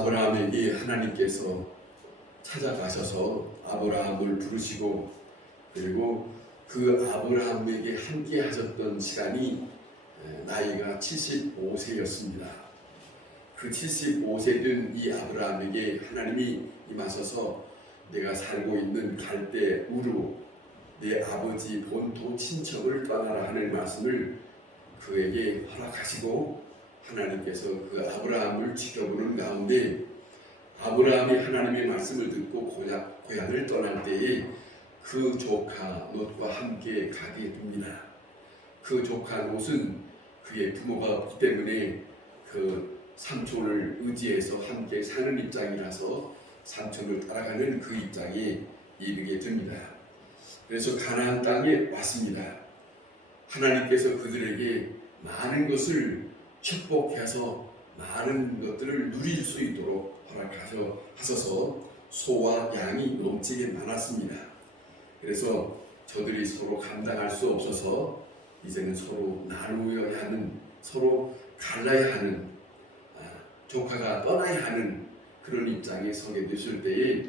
아브라함에게 하나님께서 찾아가셔서 아브라함을 부르시고 그리고 그 아브라함에게 함께 하셨던 시간이 나이가 75세였습니다. 그 75세 된 이 아브라함에게 하나님이 임하셔서 내가 살고 있는 갈대 우루 내 아버지 본토 친척을 떠나라 하는 말씀을 그에게 허락하시고 하나님께서 그 아브라함을 지켜보는 가운데 아브라함이 하나님의 말씀을 듣고 고향을 떠날 때에 그 조카 롯과 함께 가게 됩니다. 그 조카 롯은 그의 부모가 없기 때문에 그 삼촌을 의지해서 함께 사는 입장이라서 삼촌을 따라가는 그 입장에 이르게 됩니다. 그래서 가나안 땅에 왔습니다. 하나님께서 그들에게 많은 것을 축복해서 많은 것들을 누릴 수 있도록 허락하셔서 소와 양이 넘치게 많았습니다. 그래서 저들이 서로 감당할 수 없어서 이제는 서로 나누어야 하는, 서로 갈라야 하는, 조카가 떠나야 하는 그런 입장에 서게 됐을 때에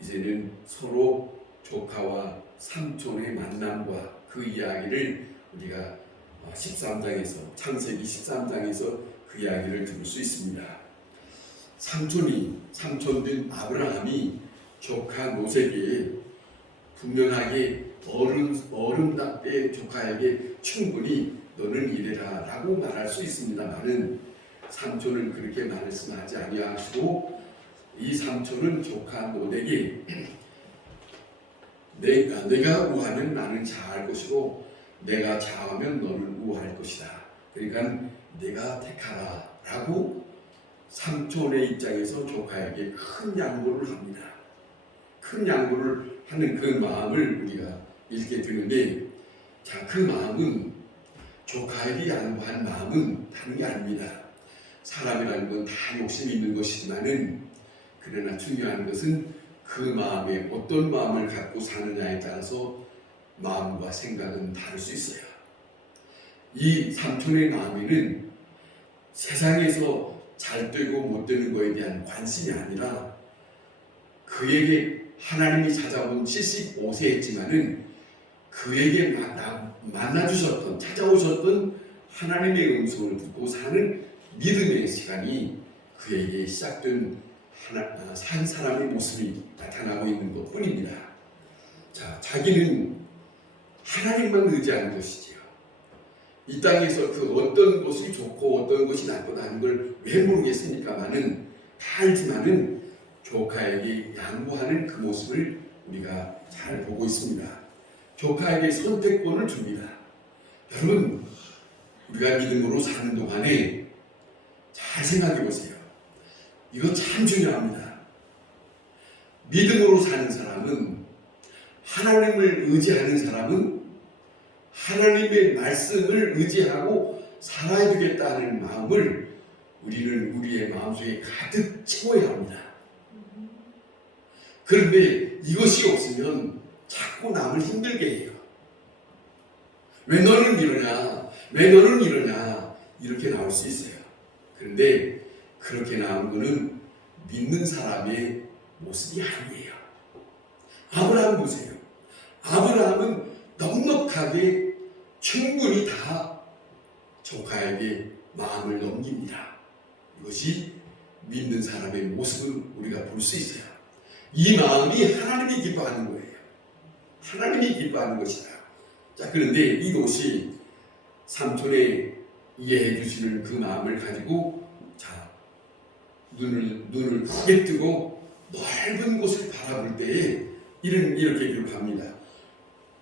이제는 서로 조카와 삼촌의 만남과 그 이야기를 우리가 13장에서 창세기 13장에서 그 이야기를 들을 수 있습니다. 삼촌된 아브라함이 조카 롯에게 분명하게 어른답게 조카에게 충분히 너는 이래라 라고 말할 수 있습니다만은 삼촌은 그렇게 말씀하지 아니하시고 이 삼촌은 조카 롯에게 내가 우하면 나는 자할 것이고 내가 자하면 너는 우할 것이다. 그러니까 내가 택하라 라고 삼촌의 입장에서 조카에게 큰 양보를 합니다. 큰 양보를 하는 그 마음을 우리가 읽게 되는데, 자, 그 마음은 조카에게 양보한 마음은 다른 게 아닙니다. 사람이라는 건 다 욕심이 있는 것이지만은 그러나 중요한 것은 그 마음에 어떤 마음을 갖고 사느냐에 따라서 마음과 생각은 다를 수 있어요. 이 삼촌의 마음에는 세상에서 잘 되고 못 되는 것에 대한 관심이 아니라 그에게 하나님이 찾아온 75세였지만은 그에게 찾아오셨던 하나님의 음성을 듣고 사는 믿음의 시간이 그에게 시작된 산 사람의 모습이 나타나고 있는 것 뿐입니다. 자, 자기는 하나님만 의지하는 것이지요. 이 땅에서 그 어떤 것이 좋고 어떤 것이 나쁘다는 걸 왜 모르겠습니까만은 다 알지만은 조카에게 양보하는 그 모습을 우리가 잘 보고 있습니다. 조카에게 선택권을 줍니다. 여러분, 우리가 믿음으로 사는 동안에 잘 생각해 보세요. 이거 참 중요합니다. 믿음으로 사는 사람은, 하나님을 의지하는 사람은 하나님의 말씀을 의지하고 살아야 되겠다는 마음을 우리는 우리의 마음속에 가득 채워야 합니다. 그런데 이것이 없으면 자꾸 남을 힘들게 해요. 왜 너는 이러냐? 왜 너는 이러냐? 이렇게 나올 수 있어요. 그런데 그렇게 나온 것은 믿는 사람의 모습이 아니에요. 아브라함 보세요. 아브라함은 넉넉하게 충분히 다 조카에게 마음을 넘깁니다. 이것이 믿는 사람의 모습을 우리가 볼 수 있어요. 이 마음이 하나님이 기뻐하는 거예요. 하나님이 기뻐하는 것이다. 자, 그런데 이것이 삼촌의 이해해 주시는 그 마음을 가지고 자, 눈을 크게 뜨고 넓은 곳을 바라볼 때에 이렇게 기록합니다.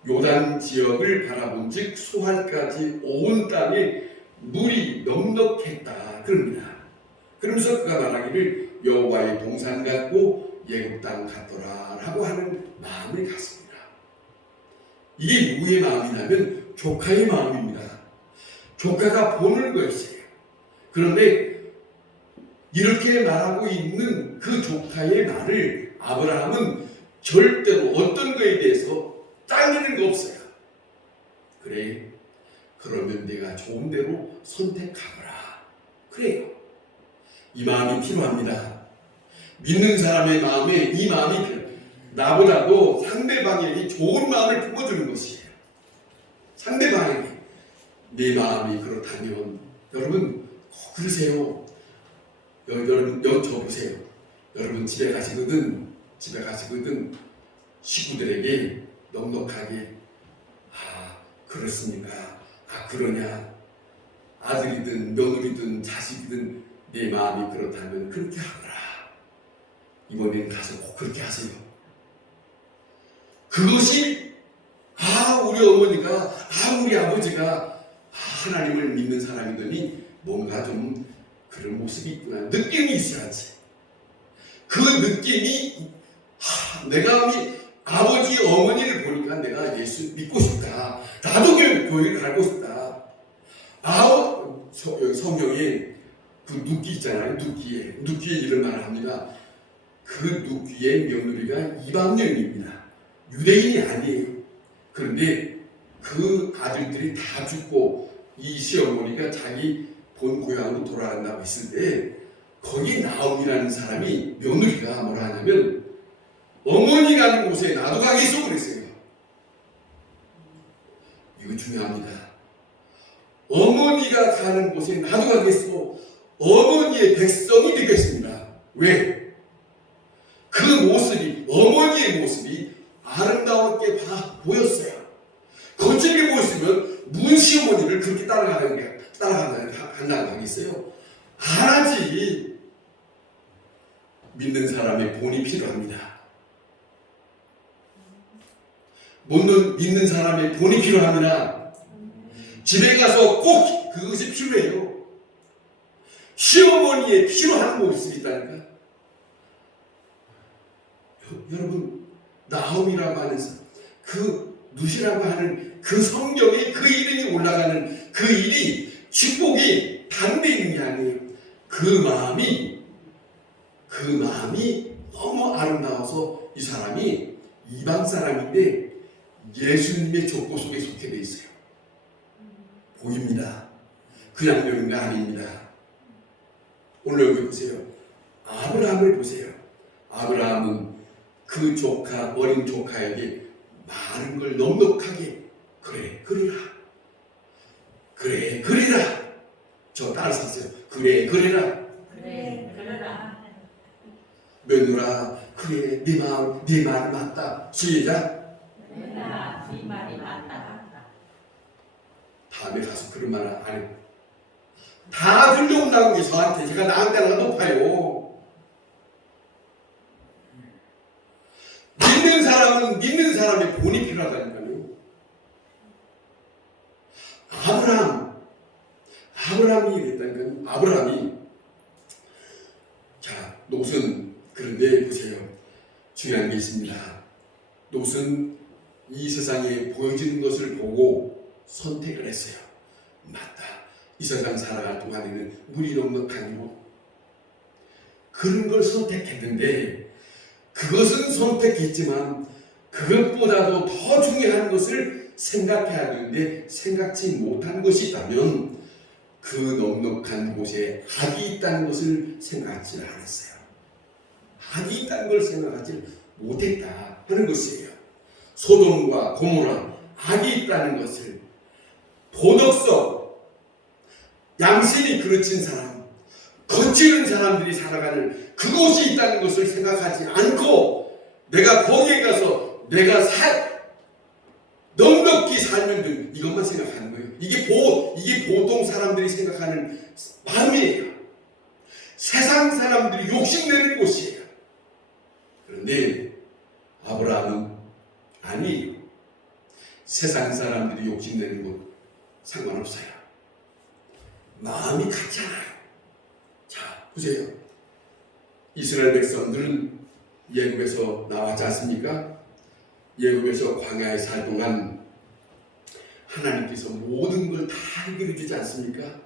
요단 지역을 바라본 즉 수할까지 온 땅에 물이 넉넉했다 그럽니다. 그러면서 그가 말하기를 여호와의 동산 같고 예굽 땅 같더라 라고 하는 마음을 갖습니다. 이게 누구의 마음이냐면 조카의 마음입니다. 조카가 보는 것이에요. 그런데 이렇게 말하고 있는 그 조카의 말을 아브라함은 절대로 어떤 것에 대해서 잘리는 거 없어요. 그래, 그러면 내가 좋은 대로 선택하거라. 그래요. 이 마음이 필요합니다. 믿는 사람의 마음에 이 마음이 나보다도 상대방에게 좋은 마음을 품어주는 것이에요. 상대방에게 내 마음이 그렇다면 여러분 꼭 그러세요. 여러분 여쭤보세요. 여러분 집에 가시거든 식구들에게 넉넉하게 그렇습니까? 그러냐? 아들이든 며느리든 자식이든 내 마음이 그렇다면 그렇게 하거라. 이번엔 가서 꼭 그렇게 하세요. 그것이 우리 어머니가 우리 아버지가 하나님을 믿는 사람이더니 뭔가 좀 그런 모습이 있구나. 느낌이 있어야지. 그 느낌이 내가 아버지 어머니를 보니까 내가 예수 믿고 싶다. 나도 교회를 가고 싶다. 성경에 그 눕기 있잖아요. 눕기에 이런 말을 합니다. 그 눕기의 며느리가 이방인입니다. 유대인이 아니에요. 그런데 그 아들들이 다 죽고 이 시어머니가 자기 본 고향으로 돌아간다고 했을 때 거기 나옴이라는 사람이 며느리가 뭐라 하냐면 어머니 가는 곳에 나도 가겠소 그랬어요. 이거 중요합니다. 어머니가 가는 곳에 나도 가겠소. 어머니의 백성이 되겠습니다. 왜? 그 모습이 어머니의 모습이 아름다웠게 보였어요. 거칠게 보였으면 문시어머니를 그렇게 따라가겠어요? 안 하지. 믿는 사람의 본이 필요합니다. 믿는 사람의 본이 필요합니다. 집에 가서 꼭 그것이 필요해요. 시어머니의 필요한 모습이 있다니까. 여러분 나홈이라고 하는 그 룻이라고 하는 그 성경에 그 이름이 올라가는 그 일이 축복이 다른 데 있는 게 아니에요. 그 마음이 너무 아름다워서 이 사람이 이방 사람인데 예수님의 족보 속에 속해 돼 있어요. 보입니다. 그냥 여는 게 아닙니다. 오늘 여기 보세요. 아브라함을 보세요. 아브라함은 그 어린 조카에게 많은 걸 넉넉하게 그래라. 저 따라서 하세요. 그래라. 며느라 네 말이 맞다. 시작. 며느라 네 말이 맞다. 다음에 가서 그런 말 안 해요. 다 들려온다는 게 저한테 제가 나한테가 높아요. 믿는 사람은 믿는 사람의 본이 필요하다니까요. 아브라함이 이랬다니까요. 아브라함이 롯은 그런데 보세요. 중요한 게 있습니다. 롯은 이 세상에 보여지는 것을 보고 선택을 했어요. 맞다. 이 세상 살아갈 동안에는 물이 넉넉하고 그런 걸 선택했는데 그것은 선택했지만 그것보다도 더 중요한 것을 생각해야 되는데 생각지 못한 것이 있다면 그 넉넉한 곳에 악이 있다는 것을 생각하지 않았어요. 악이 있다는 걸 생각하지 못했다 하는 것이에요. 소돔과 고모라 악이 있다는 것을 도덕성, 양심이 그르친 사람, 거칠은 사람들이 살아가는 그곳이 있다는 것을 생각하지 않고 내가 거기에 가서 내가 넉넉히 살면 돼. 이것만 생각하는 거예요. 이게 보통 사람들이 생각하는 마음이에요. 세상 사람들이 욕심내는 곳이에요. 그런데 아브라함은 아니에요. 세상 사람들이 욕심내는 곳 상관없어요. 마음이 같잖아요. 자, 보세요. 이스라엘 백성들은 예굽에서 나왔지 않습니까? 예굽에서 광야에 살 동안 하나님께서 모든 걸 다 해결해 주지 않습니까?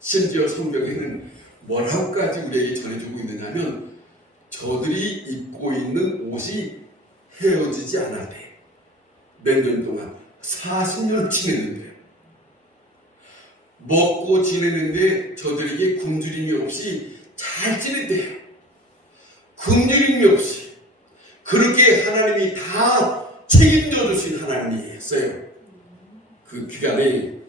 심지어 성경에는 뭐라고까지 우리에게 전해주고 있느냐면 저들이 입고 있는 옷이 헤어지지 않았대. 몇 년 동안 40년 지냈는데 먹고 지내는데 저들에게 굶주림이 없이 잘 지냈대요. 긍휼이 없이 그렇게 하나님이 다 책임져 주신 하나님이었어요. 그 기간에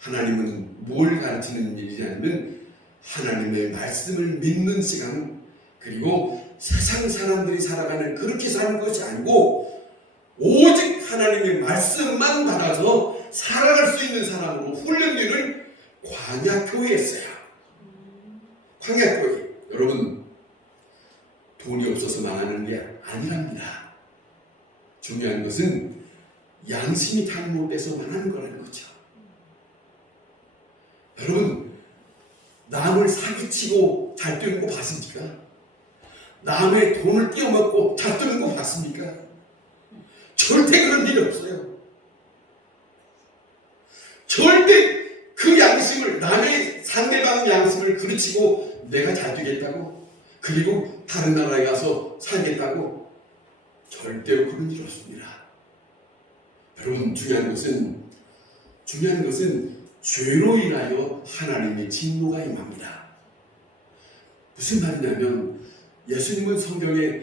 하나님은 뭘 가르치는 일이냐면 하나님의 말씀을 믿는 시간, 그리고 세상 사람들이 살아가는 그렇게 사는 것이 아니고 오직 하나님의 말씀만 받아서 살아갈 수 있는 사람으로 훈련되는 광야교회였어요. 광야교회. 여러분, 돈이 없어서 망하는 게 아니랍니다. 중요한 것은 양심이 잘못돼서 망하는 거라는 거죠. 여러분, 남을 사기치고 잘 되는 거 봤습니까? 남의 돈을 떼어먹고 잘 되는 거 봤습니까? 절대 그런 일이 없어요. 절대 그 양심을, 남의 상대방 양심을 그르치고 내가 잘 되겠다고, 그리고 다른 나라에 가서 살겠다고, 절대로 그런 일 없습니다. 여러분, 중요한 것은 죄로 인하여 하나님의 진노가 임합니다. 무슨 말이냐면 예수님은 성경에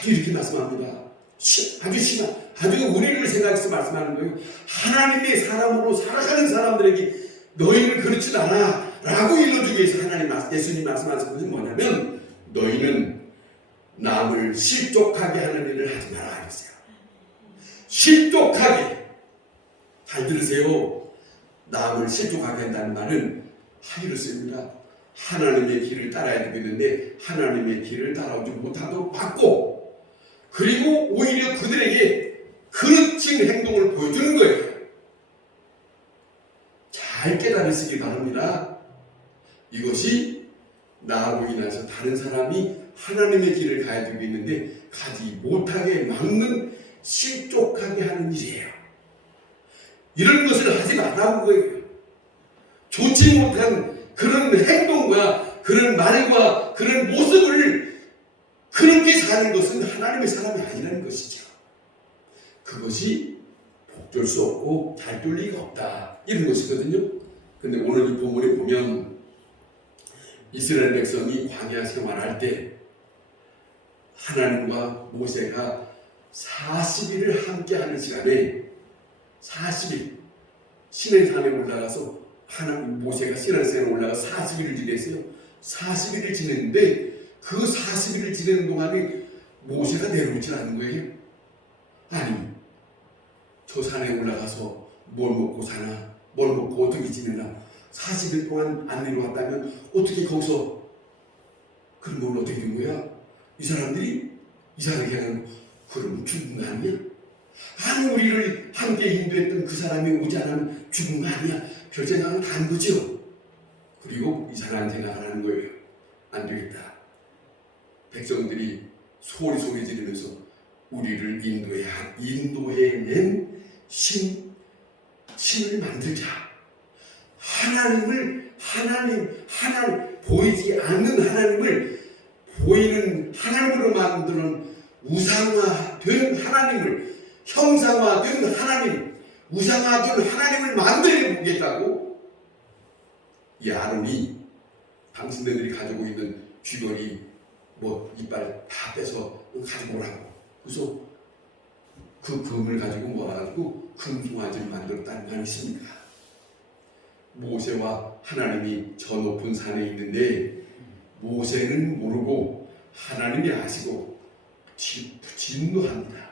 아주 이렇게 말씀합니다. 아주 우리를 생각해서 말씀하는 거예요. 하나님의 사람으로 살아가는 사람들에게 너희를 그렇지 않아 라고 일러주기 위해서 예수님 말씀하신 것은 뭐냐면 너희는 남을 실족하게 하는 일을 하지 마라 하셨어요. 실족하게. 잘 들으세요. 남을 실족하게 한다는 말은 하기를 씁니다. 하나님의 길을 따라야 되겠는데 하나님의 길을 따라오지 못하도록 막고, 그리고 오히려 그들에게 그르친 행동을 보여주는 거예요. 잘 깨달으시기 바랍니다. 이것이 나로 인해서 다른 사람이 하나님의 길을 가야 되겠는데 가지 못하게 막는, 실족하게 하는 일이에요. 이런 것을 하지 말라는 거예요. 좋지 못한 그런 행동과 그런 말과 그런 모습을 그렇게 사는 것은 하나님의 사람이 아니라는 것이죠. 그것이 복될 수 없고 잘 될 리가 없다, 이런 것이거든요. 근데 오늘 이 본문에 보면 이스라엘 백성이 광야 생활할 때 하나님과 모세가 40일을 함께 하는 시간에 40일 시내산에 올라가서 모세가 시내산에 올라가서 40일을 지냈어요. 40일을 지냈는데 그 40일을 지내는 동안에 모세가 내려오질 않은 거예요. 아니, 저 산에 올라가서 뭘 먹고 사나, 뭘 먹고 어떻게 지내나, 40일 동안 안 내려왔다면 어떻게 거기서, 그럼 뭘 어떻게 된 거야? 이 사람들이 그냥 그럼 죽은 거 아니야? 아니, 우리를 함께 인도했던 그 사람이 오지 않으면 죽은 거 아니야? 별 생각은 다 한 거죠. 그리고 이상한 생각을 하는 거예요. 안 되겠다. 백성들이 소리 지르면서 우리를 인도해낸 신을 만들자. 하나님, 보이지 않는 하나님을 보이는 하나님으로 만드는 우상화된 하나님을, 형상화된 하나님, 우상화된 하나님을 만들어 보겠다고 이 아론이 당신들이 가지고 있는 귀걸이, 이빨 다 빼서 가지고 오라고. 그래서 그 금을 가지고 모아가지고 금송아지를 만들었다는 거 아니십니까? 모세와 하나님이 저 높은 산에 있는데 모세는 모르고 하나님이 아시고 진노합니다.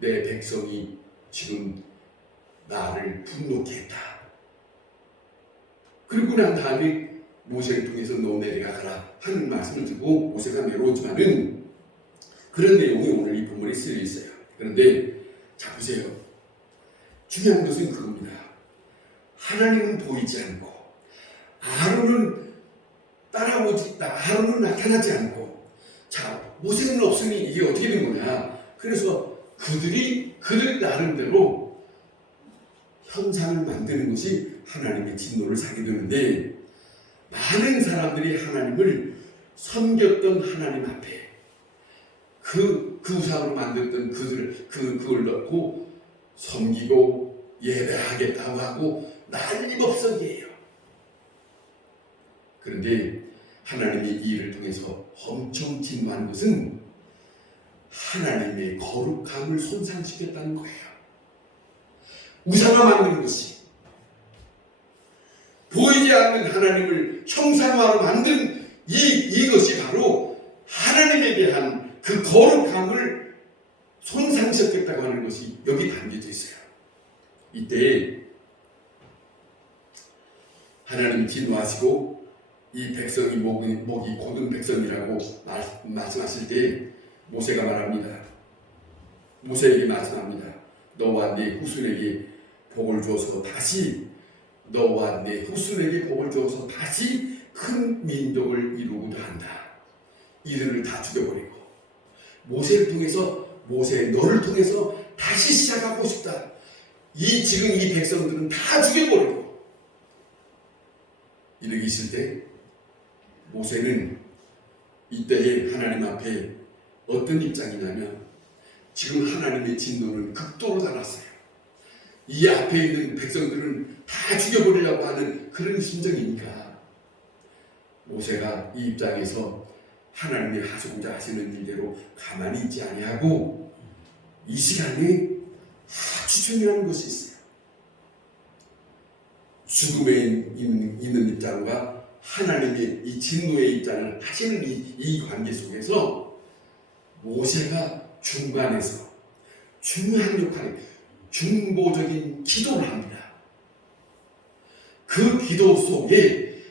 내 백성이 지금 나를 분노케 했다. 그리고 난 다음에 모세를 통해서 너 내려가라 하는 말씀을 듣고 모세가 내려오지만은 그런 내용이 오늘 이 본문에 쓰여 있어요. 그런데 자 보세요. 중요한 것은 그겁니다. 하나님은 보이지 않고 아론은 아론은 나타나지 않고, 자 모세는 없으니 이게 어떻게 된 거냐? 그래서 그들 나름대로 형상을 만드는 것이 하나님의 진노를 사게 되는데, 많은 사람들이 하나님을 섬겼던 하나님 앞에 그 우상으로 만들었던 그걸 넣고 섬기고 예배하겠다고 하고 난리법석이에요. 그런데 하나님이 이 일을 통해서 엄청 진노한 것은 하나님의 거룩함을 손상시켰다는 거예요. 우상화 만드는 것이, 보이지 않는 하나님을 형상화로 만든 이것이 바로 하나님에 대한 그 거룩함을 손상시켰다고 하는 것이 여기 담겨져 있어요. 이때 하나님이 진노하시고 이 백성이 목이 고든 백성이라고 말씀하실 때 모세가 말합니다. 모세에게 말씀합니다. 너와 네 후손에게 복을 주어서 다시 큰 민족을 이루고자 한다. 이들을 다 죽여버리고 너를 통해서 다시 시작하고 싶다. 지금 이 백성들은 다 죽여버리고 이렇게 있을 때 모세는 이때에 하나님 앞에 어떤 입장이냐면 지금 하나님의 진노는 극도로 달았어요. 이 앞에 있는 백성들은 다 죽여버리려고 하는 그런 심정이니까 모세가 이 입장에서 하나님이 하시고자 하시는 일대로 가만히 있지 아니하고 이 시간에 아주 중요한 것이 있어요. 죽음에 있는 입장과 하나님의 이 진노의 입장을 하시는 이 관계 속에서 모세가 중간에서 중요한 역할을, 중보적인 기도를 합니다. 그 기도 속에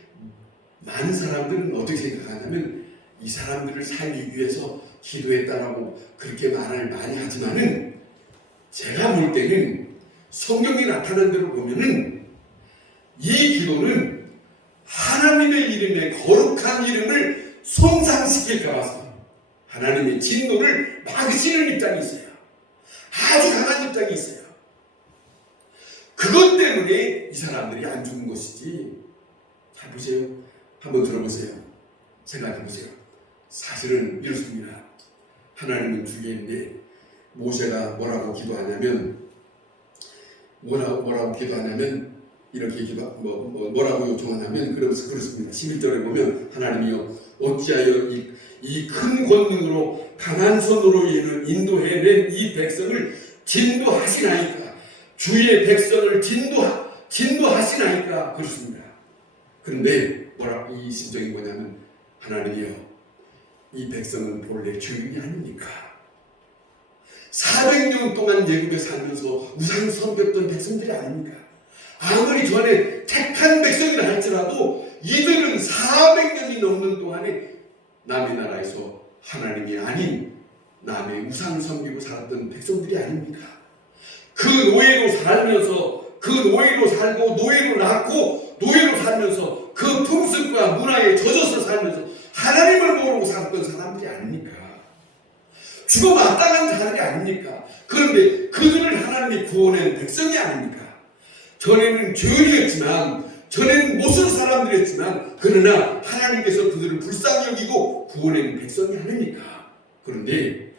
많은 사람들은 어떻게 생각하냐면 이 사람들을 살리기 위해서 기도했다라고 그렇게 말을 많이 하지만은 제가 볼 때는 성경에 나타난 대로 보면은 이 기도는 하나님의 이름의 거룩한 이름을 손상시킬까 봐서 하나님의 진노를 막으시는 입장이 있어요. 아주 강한 입장이 있어요. 그것 때문에 이 사람들이 안 죽은 것이지. 잘 보세요. 한번 들어보세요. 생각해보세요. 사실은 이렇습니다. 하나님은 죽였는데 모세가 뭐라고 기도하냐면 이렇게 뭐라고 요청하냐면 그렇습니다. 11절에 보면 하나님이여 어찌하여 이 큰 권능으로 강한 손으로 인도해낸 이 백성을 진도하시나이까. 주의 백성을 진도하시나이까. 그렇습니다. 그런데 이 심정이 뭐냐면 하나님이여 이 백성은 본래 주인이 아닙니까? 400년 동안 예굽에 살면서 우상 섬겼던 백성들이 아닙니까? 아무리 전에 택한 백성이라 할지라도 이들은 400년이 넘는 동안에 남의 나라에서 하나님이 아닌 남의 우상 섬기고 살았던 백성들이 아닙니까? 그 노예로 살고 노예로 낳고 노예로 살면서 그 풍습과 문화에 젖어서 살면서 하나님을 모르고 살았던 사람들이 아닙니까? 죽어 마땅한 자들이 아닙니까? 그런데 그들을 하나님이 구원한 백성이 아닙니까? 전에는 죄인이었지만, 전에는 못쓸 사람들이었지만, 그러나 하나님께서 그들을 불쌍히 여기고 구원한 백성이 아닙니까? 그런데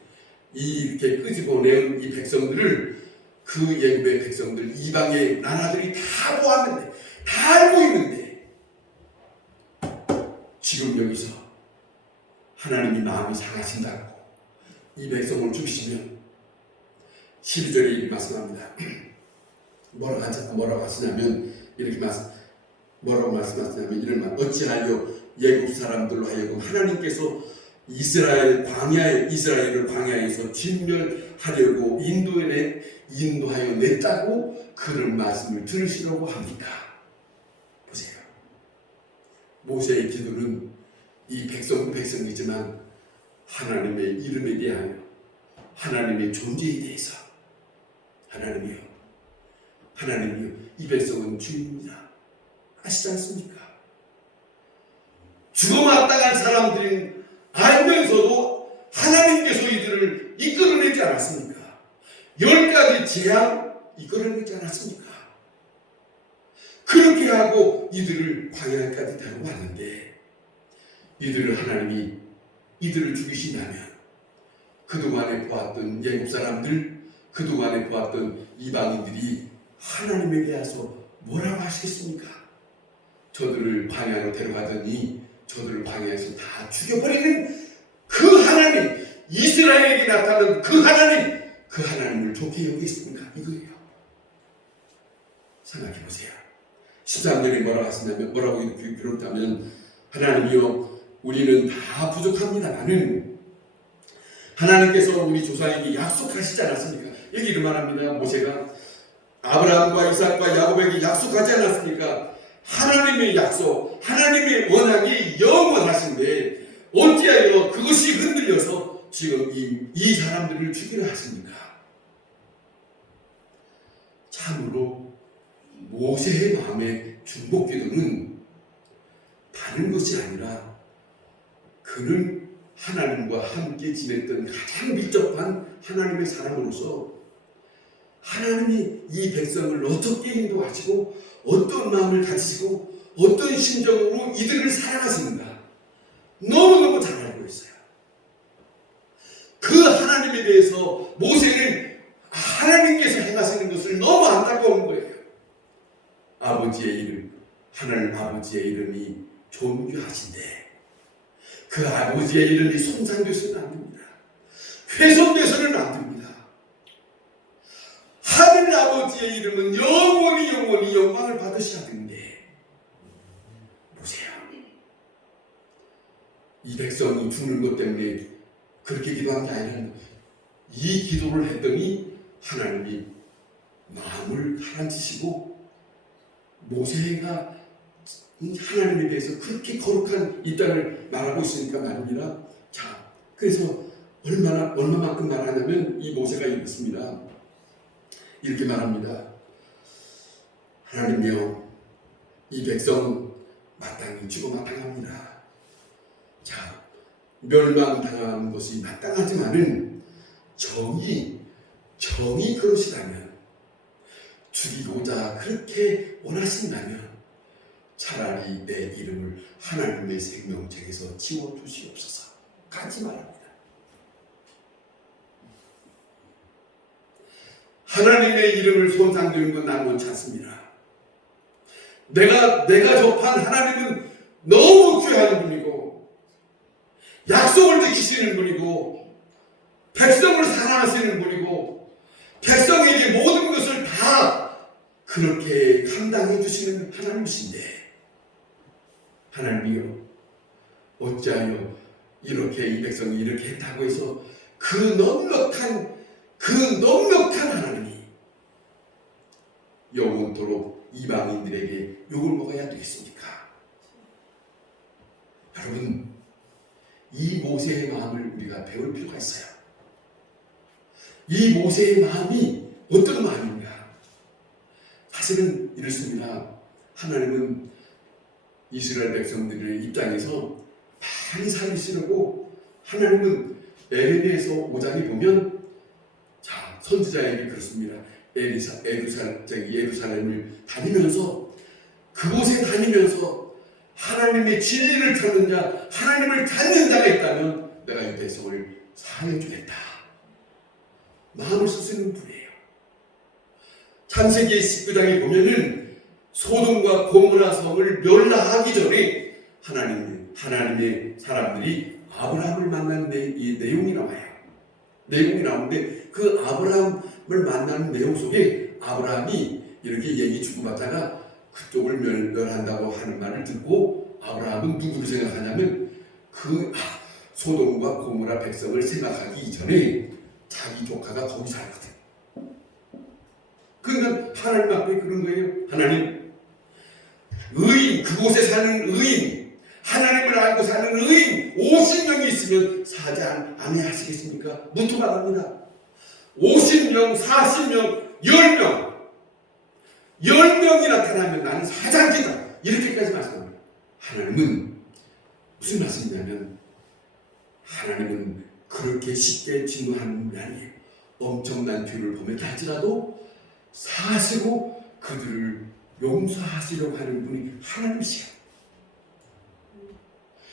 이렇게 끄집어낸 이 백성들을, 그 예굽의 백성들, 이방의 나라들이 다 보았는데, 다 알고 있는데, 지금 여기서 하나님이 마음이 상하신다고 이 백성을 죽이시면 12절에 이렇게 말씀합니다. 뭐라고 하시냐면 뭐라고 말씀하시냐면 이런 말, 어찌하여 예굽 사람들로 하여금 하나님께서 이스라엘을 광야에서 진멸하려고 인도하여 냈다고 그런 말씀을 들으시려고 합니까? 보세요. 모세의 기도는 이 백성이지만 하나님의 이름에 대하여, 하나님의 존재에 대해서 하나님이요 이 백성은 주입니다. 아시지 않습니까? 죽어 마땅한 사람들은 알면서도 하나님께서 이들을 이끌어내지 않았습니까? 10가지 재앙 이끌어내지 않았습니까? 그렇게 하고 이들을 광야까지 데려왔는데 이들을 죽이신다면 그동안에 보았던 예굽 사람들, 그동안에 보았던 이방인들이 하나님에게 와서 뭐라고 하시겠습니까? 저들을 광야로 데려가더니 저들을 광야에서 다 죽여버리는 그 하나님, 이스라엘에게 나타난 그 하나님을 좋게 여기겠습니까? 이거예요. 생각해 보세요. 13절에 뭐라고 이렇게 기록하면 하나님이여 우리는 다 부족합니다만은 하나님께서 우리 조상에게 약속하시지 않았습니까? 여기를 말합니다. 모세가 아브라함과 이삭과 야곱에게 약속하지 않았습니까? 하나님의 약속, 하나님의 언약이 영원하신데 어찌하여 그것이 흔들려서 지금 이 사람들을 죽이려 하십니까? 참으로 모세의 마음의 중복기도는 다른 것이 아니라 그는 하나님과 함께 지냈던 가장 밀접한 하나님의 사람으로서 하나님이 이 백성을 어떻게 인도하시고 어떤 마음을 가지시고 어떤 심정으로 이들을 사랑하시는가 너무너무 잘 알고 있어요. 그 하나님에 대해서 모세는 하나님께서 행하시는 것을 너무 안타까운 거예요. 아버지의 이름, 하나님 아버지의 이름이 존귀하신데 그 아버지의 이름이 손상되서는 안 됩니다. 훼손돼서는 안 됩니다. 하늘 아버지의 이름은 영원히 영광을 받으셔야 되는데 보세요. 이 백성이 죽는 것 때문에 그렇게 기도한 게 아니라 이 기도를 했더니 하나님이 마음을 가라앉히시고 모세가 하나님에 대해서 그렇게 거룩한 이 땅을 말하고 있으니까 말입니다. 자, 그래서 얼마만큼 말하냐면 이 모세가 이렇습니다. 이렇게 말합니다. 하나님이여 이 백성 마땅히 죽어 마땅합니다. 자, 멸망당한 것이 마땅하지만은 정이 그러시다면 죽이고자 그렇게 원하신다면 차라리 내 이름을 하나님의 생명책에서 지워주시옵소서. 가지 말합니다. 하나님의 이름을 손상되는 건 나는 원치 않습니다. 내가 접한 하나님은 너무 귀한 분이고 약속을 지키시는 분이고 백성을 사랑하시는 분이고 백성에게 모든 것을 다 그렇게 감당해 주시는 하나님이신데 하나님이요 어찌하여 이렇게 이 백성이 이렇게 했다고 해서 그 넉넉한 하나님이 영원토록 이방인들에게 욕을 먹어야 되겠습니까? 여러분 이 모세의 마음을 우리가 배울 필요가 있어요. 이 모세의 마음이 어떤 마음인가? 사실은 이렇습니다. 하나님은 이스라엘 백성들의 입장에서 많이 살리시려고 하나님은 에레미야서 5장에 보면 자 선지자에게 그렇습니다. 예루살렘을 다니면서 그곳에 다니면서 하나님의 진리를 찾는 자, 하나님을 찾는 자가 있다면 내가 이 백성을 살려주겠다. 마음을 쓰시는 분이에요. 창세기 19장에 보면은 소돔과 고모라 성을 멸망하기 전에 하나님의 사람들이 아브라함을 만난 이 내용이 나와요. 내용이 나오는데 그 아브라함을 만나는 내용 속에 아브라함이 이렇게 얘기 주고받다가 그쪽을 멸한다고 하는 말을 듣고 아브라함은 누구를 생각하냐면 그 소돔과 고모라 백성을 생각하기 이전에 자기 조카가 거기 살거든. 그러니까 하나님 앞에 그런 거예요. 하나님, 의인, 그곳에 사는 의인, 하나님을 알고 사는 의인 50명이 있으면 사지 아니하시겠습니까? 묻고 말합니다. 50명, 40명, 10명 10명이 나타나면 나는 사지 않겠다. 이렇게까지 말씀합니다. 하나님은 무슨 말씀이냐면 하나님은 그렇게 쉽게 진노하는 분이 아니에요. 엄청난 죄를 범했다 할지라도 사시고 그들을 용서하시려고 하는 분이 하나님이시야.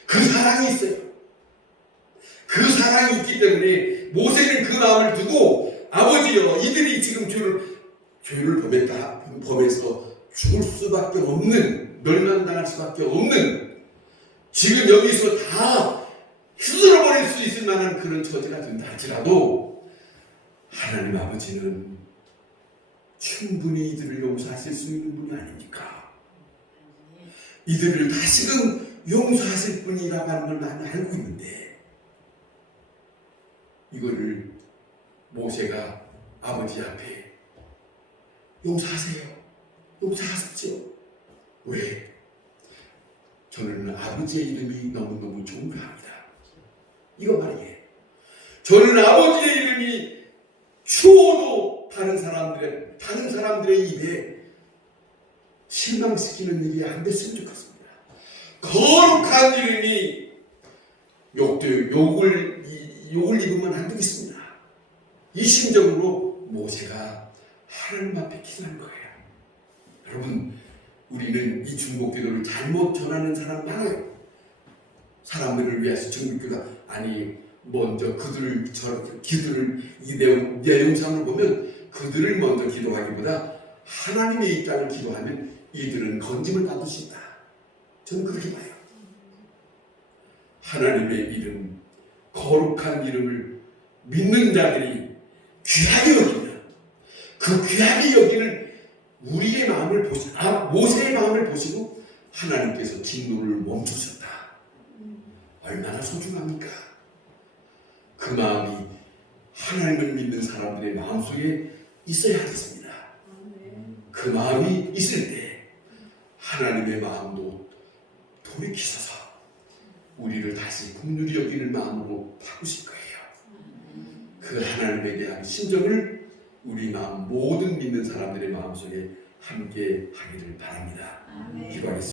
그 사랑이 있어요. 그 사랑이 있기 때문에 모세는 그 마음을 두고 아버지여 이들이 지금 죄를 범해서 죽을 수밖에 없는 멸망당할 수밖에 없는 지금 여기서 다 휘둘러버릴 수 있을 만한 그런 처지가 된다 할지라도 하나님 아버지는 충분히 이들을 용서하실 수 있는 분이 아닙니까? 이들을 다시금 용서하실 분이라고 하는 걸 나는 알고 있는데 이거를 모세가 아버지 앞에 용서하세요. 용서하십시오. 왜? 저는 아버지의 이름이 너무너무 존귀합니다. 이거 말이에요. 저는 아버지의 이름이 추호도 다른 사람들의 입에 실망시키는 일이 안 됐으면 좋겠습니다. 거룩한 이름이 욕을 입으면 안 되겠습니다. 이 심정으로 모세가 하나님 앞에 기도한 거예요. 여러분, 우리는 이 중보기도를 잘못 전하는 사람 많아요. 사람들을 위해서 중보기도가 아니 먼저 기도를 이 내용상을 보면 그들을 먼저 기도하기보다 하나님의 입장을 기도하면 이들은 건짐을 받을 수 있다. 저는 그렇게 봐요. 하나님의 이름, 거룩한 이름을 믿는 자들이 귀하게 여기면 그 귀하게 여기는 우리의 마음을 모세의 마음을 보시고 하나님께서 진노를 멈추셨다. 얼마나 소중합니까? 그 마음이 하나님을 믿는 사람들의 마음속에 있어야 하겠습니다. 그 마음이 있을 때 하나님의 마음도 돌이키셔서 우리를 다시 긍휼히 여기는 마음으로 바꾸실 거예요. 그 하나님에 대한 심정을 우리 마음 모든 믿는 사람들의 마음속에 함께 하기를 바랍니다. 기도하겠습니다.